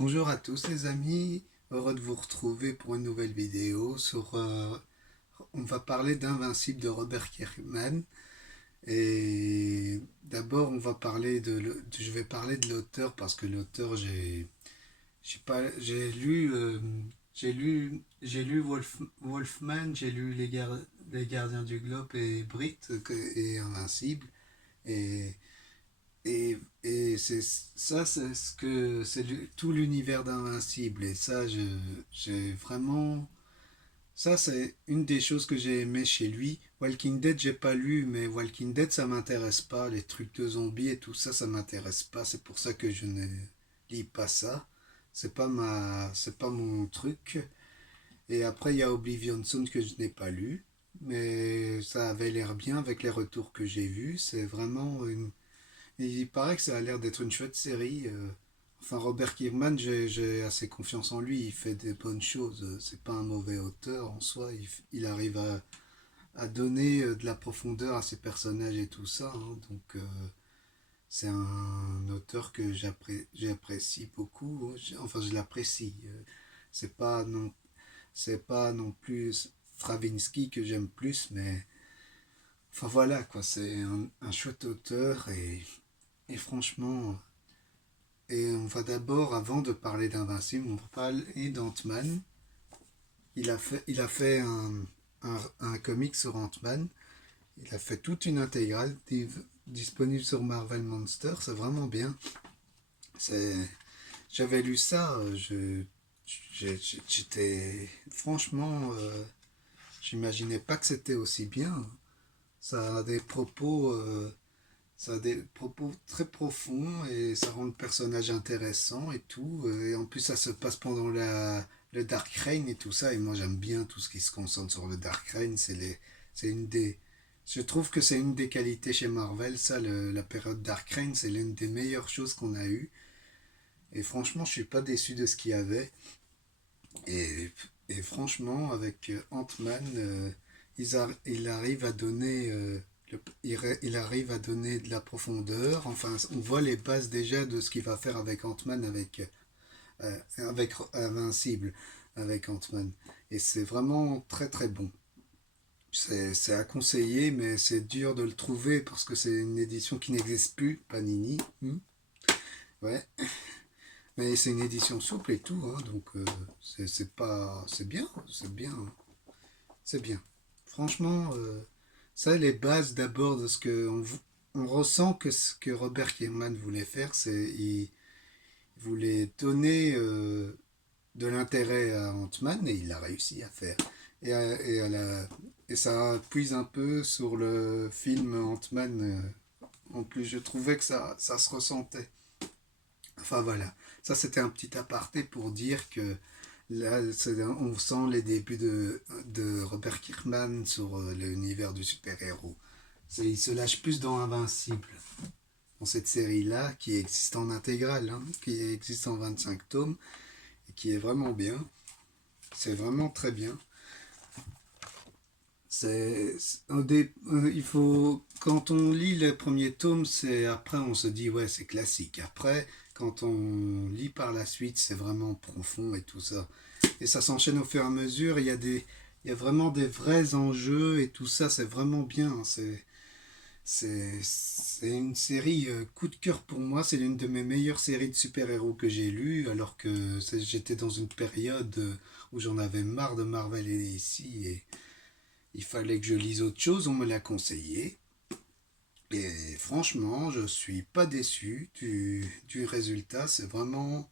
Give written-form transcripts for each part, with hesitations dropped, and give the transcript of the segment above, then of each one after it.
Bonjour à tous les amis, heureux de vous retrouver pour une nouvelle vidéo on va parler d'Invincible de Robert Kirkman. Et d'abord je vais parler de l'auteur parce que l'auteur j'ai pas j'ai lu Wolfman, j'ai lu Les Gardiens du Globe et Brit et Invincible. Et et c'est ça, c'est ce que c'est tout l'univers d'Invincible. Et ça, j'ai vraiment. Ça, c'est une des choses que j'ai aimé chez lui. Walking Dead, j'ai pas lu, mais Walking Dead, ça m'intéresse pas. Les trucs de zombies et tout ça, ça m'intéresse pas. C'est pour ça que je ne lis pas ça. C'est pas mon truc. Et après, il y a Oblivion Zone que je n'ai pas lu. Mais ça avait l'air bien avec les retours que j'ai vus. C'est vraiment une et il paraît que ça a l'air d'être une chouette série. Enfin, Robert Kirkman, j'ai assez confiance en lui. Il fait des bonnes choses. C'est pas un mauvais auteur en soi. Il arrive à donner de la profondeur à ses personnages et tout ça, hein. Donc, c'est un auteur que j'apprécie beaucoup. Enfin, je l'apprécie. C'est pas non, c'est pas non plus Stravinsky que j'aime plus, mais enfin voilà quoi. C'est un chouette auteur et franchement. Et on va d'abord, avant de parler d'Invincible, on va parler d'Ant-Man. Il a fait un comic sur Ant-Man. Il a fait toute une intégrale disponible sur Marvel Monster. C'est vraiment bien. C'est, j'avais lu ça. J'étais franchement, j'imaginais pas que c'était aussi bien. Ça a des propos Ça a des propos très profonds et ça rend le personnage intéressant et tout. Et en plus, ça se passe pendant le Dark Reign et tout ça. Et moi, j'aime bien tout ce qui se concentre sur le Dark Reign. C'est une des. Je trouve que c'est une des qualités chez Marvel. Ça, la période Dark Reign, c'est l'une des meilleures choses qu'on a eues. Et franchement, je suis pas déçu de ce qu'il y avait. Et, et franchement, avec Ant-Man, il arrive à donner il arrive à donner de la profondeur. Enfin, on voit les bases déjà de ce qu'il va faire avec Ant-Man, avec Invincible, avec Ant-Man. Et c'est vraiment très très bon. C'est à conseiller, mais c'est dur de le trouver parce que c'est une édition qui n'existe plus, Panini. Ouais, mais c'est une édition souple et tout, hein, donc c'est pas, c'est bien, hein. C'est bien. Franchement, ça, les bases d'abord de ce que on ressent que ce que Robert Kierman voulait faire, il voulait donner de l'intérêt à Ant-Man et il l'a réussi à faire. Et, et ça puise un peu sur le film Ant-Man. En plus, je trouvais que ça se ressentait. Enfin voilà, ça c'était un petit aparté pour dire que là, on sent les débuts de Robert Kirkman sur l'univers du super-héros. Il se lâche plus dans Invincible, dans cette série-là, qui existe en intégrale, hein, qui existe en 25 tomes, et qui est vraiment bien. C'est vraiment très bien. Il faut, quand on lit les premiers tomes, après on se dit ouais c'est classique. Après, quand on lit par la suite, c'est vraiment profond et tout ça. Et ça s'enchaîne au fur et à mesure. Il y a vraiment des vrais enjeux et tout ça, c'est vraiment bien. C'est une série coup de cœur pour moi. C'est l'une de mes meilleures séries de super-héros que j'ai lues, alors que j'étais dans une période où j'en avais marre de Marvel et DC et il fallait que je lise autre chose. On me l'a conseillé. Et franchement, je suis pas déçu du résultat. C'est vraiment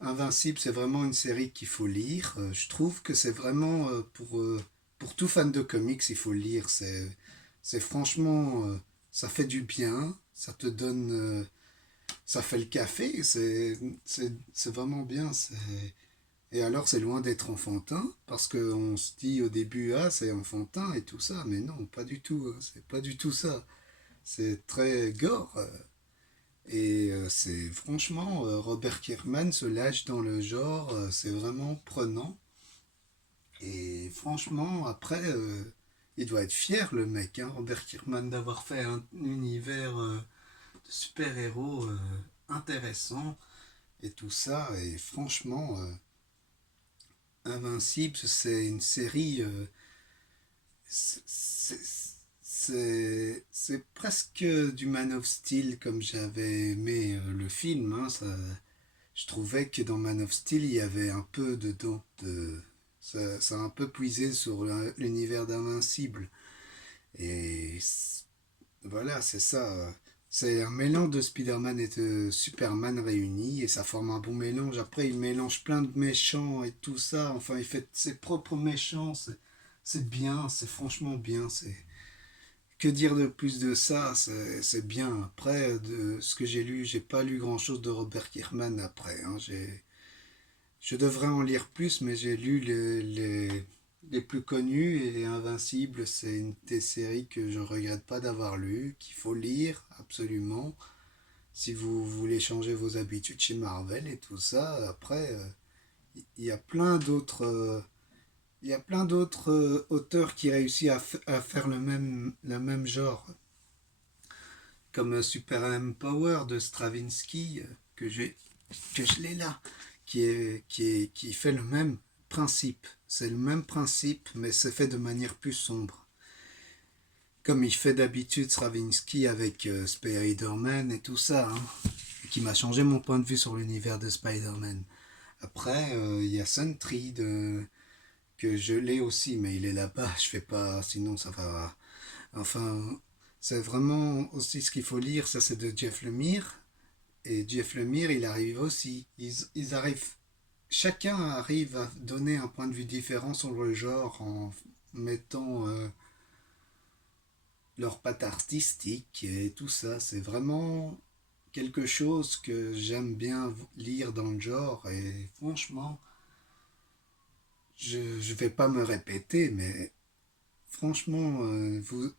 Invincible, c'est vraiment une série qu'il faut lire. Je trouve que c'est vraiment pour tout fan de comics, il faut le lire. C'est franchement, ça fait du bien, ça te donne, ça fait le café, c'est vraiment bien. Et alors, c'est loin d'être enfantin, parce qu'on se dit au début, ah, c'est enfantin et tout ça, mais non, pas du tout, hein, c'est pas du tout ça. C'est très gore. Et c'est franchement, Robert Kierman se lâche dans le genre, c'est vraiment prenant. Et franchement, après, il doit être fier, le mec, hein, Robert Kierman, d'avoir fait un univers de super-héros intéressant. et tout ça. Et franchement, Invincible, c'est une série, c'est c'est presque du Man of Steel comme j'avais aimé le film. Hein, je trouvais que dans Man of Steel, il y avait un peu dedans. Ça a un peu puisé sur l'univers d'Invincible. Et voilà, c'est ça. C'est un mélange de Spider-Man et de Superman réunis et ça forme un bon mélange. Après, il mélange plein de méchants et tout ça. Enfin, il fait ses propres méchants. C'est bien, c'est franchement bien. Que dire de plus de ça? C'est bien. Après, de ce que j'ai lu, j'ai pas lu grand-chose de Robert Kirkman après. Hein. Je devrais en lire plus, mais j'ai lu les plus connus et Invincible, c'est une des séries que je regrette pas d'avoir lu, qu'il faut lire absolument si vous voulez changer vos habitudes chez Marvel et tout ça. Après, il y a plein d'autres il y a plein d'autres auteurs qui réussissent à faire le même genre, comme Super Power de Stravinsky, que je l'ai là, qui fait le même principe. C'est le même principe, mais c'est fait de manière plus sombre. Comme il fait d'habitude Stravinsky avec Spider-Man et tout ça, hein, qui m'a changé mon point de vue sur l'univers de Spider-Man. Après, il y a Sentry que je l'ai aussi, mais il est là-bas, je fais pas, sinon ça va. Enfin, c'est vraiment aussi ce qu'il faut lire, ça c'est de Jeff Lemire. Et Jeff Lemire, il arrive aussi. Ils arrivent, chacun arrive à donner un point de vue différent sur le genre en mettant leur patte artistique et tout ça. C'est vraiment quelque chose que j'aime bien lire dans le genre. Et franchement, je vais pas me répéter, mais franchement, vous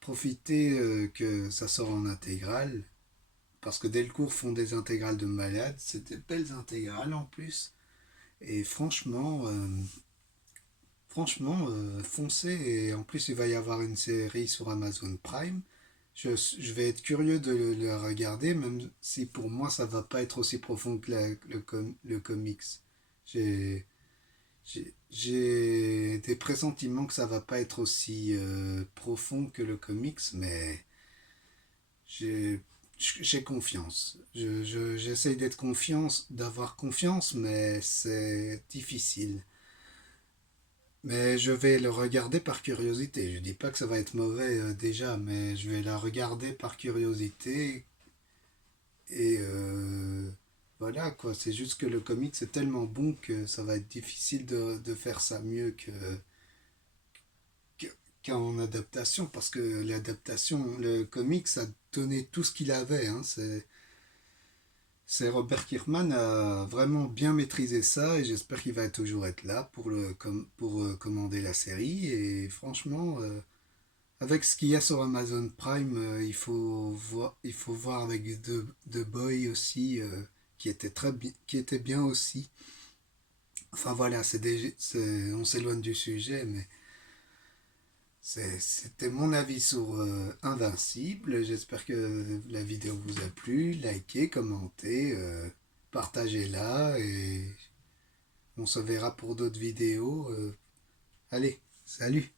profitez que ça sort en intégrale. Parce que Delcourt font des intégrales de malades. C'est des belles intégrales en plus. Et foncez. Et en plus, il va y avoir une série sur Amazon Prime. Je vais être curieux de le regarder, même si pour moi, ça va pas être aussi profond que le comics. J'ai j'ai des pressentiments que ça va pas être aussi profond que le comics, mais j'ai j'ai confiance. J'essaye d'être confiance, d'avoir confiance, mais c'est difficile. Mais je vais le regarder par curiosité. Je dis pas que ça va être mauvais déjà, mais je vais la regarder par curiosité. Et voilà quoi, c'est juste que le comic c'est tellement bon que ça va être difficile de faire ça mieux que- qu'en adaptation. Parce que l'adaptation, le comics a donné tout ce qu'il avait. Hein. C'est Robert Kirkman a vraiment bien maîtrisé ça et j'espère qu'il va toujours être là pour commander la série. Et franchement, avec ce qu'il y a sur Amazon Prime, il faut voir avec The Boy aussi, qui était bien aussi. Enfin voilà, on s'éloigne du sujet, mais c'était mon avis sur Invincible. J'espère que la vidéo vous a plu. Likez, commentez, partagez-la et on se verra pour d'autres vidéos. Allez, salut!